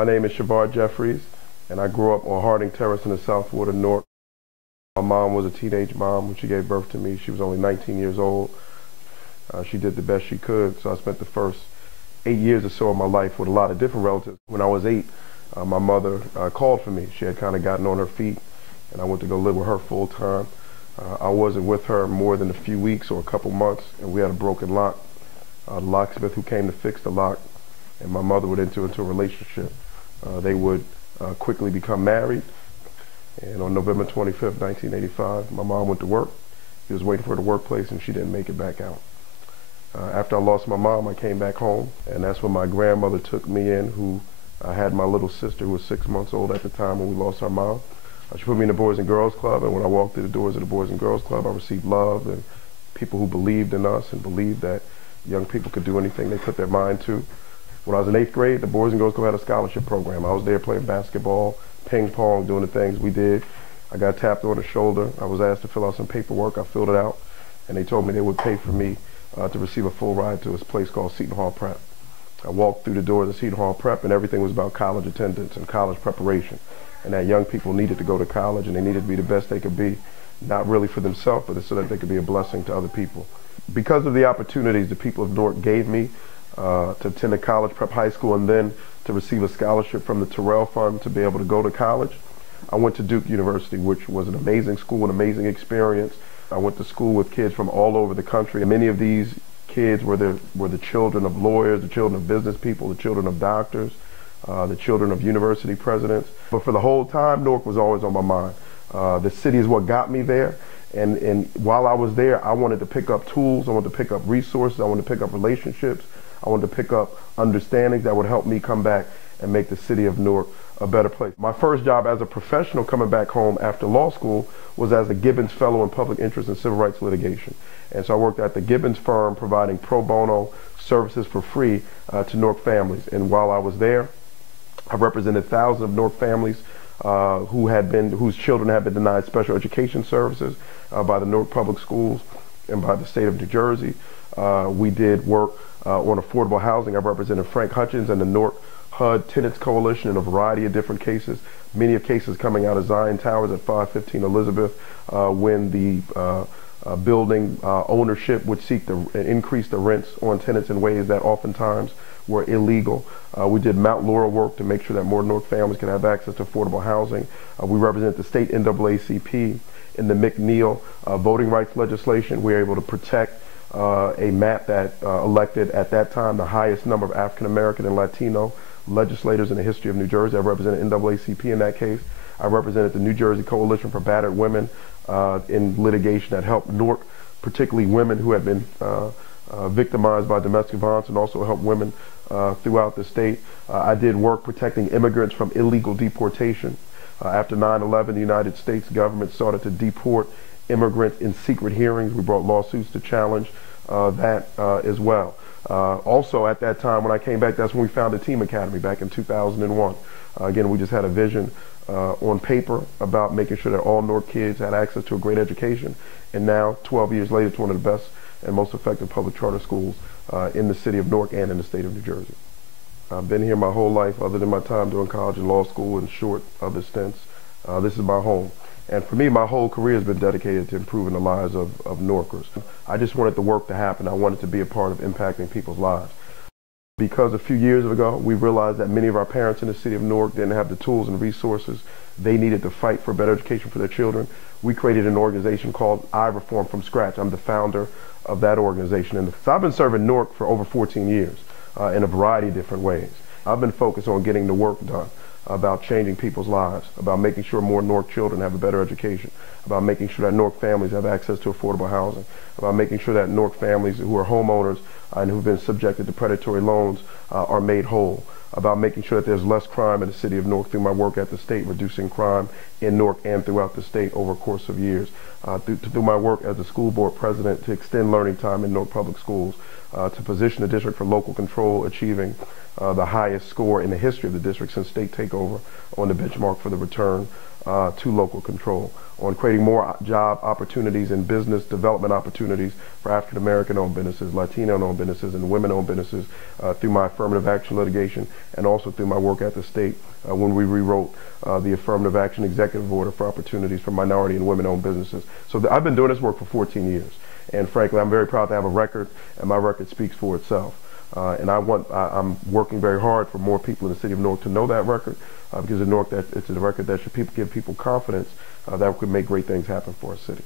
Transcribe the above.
My name is Shavar Jeffries, and I grew up on Harding Terrace in the South Ward of Newark. My mom was a teenage mom when she gave birth to me. She was only 19 years old. She did the best she could, so I spent the first 8 years or so of my life with a lot of different relatives. When I was 8, my mother called for me. She had kind of gotten on her feet, and I went to go live with her full time. I wasn't with her more than a few weeks or a couple months, and we had a broken lock. The locksmith who came to fix the lock and my mother would enter into a relationship. They would quickly become married, and on November 25th, 1985, my mom went to work. He was waiting for her at the workplace, and she didn't make it back out. After I lost my mom, I came back home, and that's when my grandmother took me in, who had my little sister, who was 6 months old at the time when we lost our mom. She put me in the Boys and Girls Club, and when I walked through the doors of the Boys and Girls Club, I received love and people who believed in us and believed that young people could do anything they put their mind to. When I was in 8th grade, the Boys and Girls Club had a scholarship program. I was there playing basketball, ping pong, doing the things we did. I got tapped on the shoulder. I was asked to fill out some paperwork. I filled it out, and they told me they would pay for me to receive a full ride to this place called Seton Hall Prep. I walked through the doors of Seton Hall Prep, and everything was about college attendance and college preparation, and that young people needed to go to college, and they needed to be the best they could be, not really for themselves, but so that they could be a blessing to other people. Because of the opportunities the people of Newark gave me to attend a college prep high school and then to receive a scholarship from the Terrell Fund to be able to go to college, I went to Duke University, which was an amazing school, an amazing experience. I went to school with kids from all over the country, and many of these kids were the children of lawyers, the children of business people, the children of doctors, the children of university presidents. But for the whole time, Newark was always on my mind. The city is what got me there. And while I was there, I wanted to pick up tools, I wanted to pick up resources, I wanted to pick up relationships, I wanted to pick up understandings that would help me come back and make the city of Newark a better place. My first job as a professional coming back home after law school was as a Gibbons Fellow in Public Interest and Civil Rights Litigation. And so I worked at the Gibbons firm providing pro bono services for free to Newark families. And while I was there, I represented thousands of Newark families whose children had been denied special education services by the Newark Public Schools and by the state of New Jersey. We did work on affordable housing. I represented Frank Hutchins and the Newark HUD Tenants Coalition in a variety of different cases, many of cases coming out of Zion Towers at 515 Elizabeth when the building ownership would seek to increase the rents on tenants in ways that oftentimes were illegal. We did Mount Laurel work to make sure that more Newark families could have access to affordable housing. We represent the state NAACP in the McNeil voting rights legislation. We were able to protect a map that elected at that time the highest number of African American and Latino legislators in the history of New Jersey. I represented NAACP in that case. I represented the New Jersey Coalition for Battered Women in litigation that helped Newark, particularly women who had been victimized by domestic violence, and also helped women throughout the state. I did work protecting immigrants from illegal deportation. After 9/11, the United States government started to deport immigrants in secret hearings. We brought lawsuits to challenge that as well. Also at that time when I came back, that's when we founded Team Academy back in 2001. Again, we just had a vision on paper about making sure that all Newark kids had access to a great education. And now, 12 years later, it's one of the best and most effective public charter schools in the city of Newark and in the state of New Jersey. I've been here my whole life, other than my time doing college and law school and short other stints. This is my home. And for me, my whole career has been dedicated to improving the lives of Newarkers. I just wanted the work to happen. I wanted to be a part of impacting people's lives. Because a few years ago, we realized that many of our parents in the city of Newark didn't have the tools and resources they needed to fight for better education for their children. We created an organization called I Reform from Scratch. I'm the founder of that organization. And so I've been serving Newark for over 14 years in a variety of different ways. I've been focused on getting the work done, about changing people's lives, about making sure more Newark children have a better education, about making sure that Newark families have access to affordable housing, about making sure that Newark families who are homeowners and who've been subjected to predatory loans are made whole, about making sure that there's less crime in the city of Newark through my work at the state, reducing crime in Newark and throughout the state over a course of years, through my work as the school board president to extend learning time in Newark Public Schools, to position the district for local control, achieving the highest score in the history of the district since state takeover on the benchmark for the return to local control, on creating more job opportunities and business development opportunities for African American owned businesses, Latino owned businesses, and women owned businesses through my affirmative action litigation and also through my work at the state when we rewrote the affirmative action executive order for opportunities for minority and women owned businesses. So I've been doing this work for 14 years. And frankly, I'm very proud to have a record, and my record speaks for itself. And I'm working very hard for more people in the city of Newark to know that record, because in Newark, it's a record that should give people confidence that we could make great things happen for our city.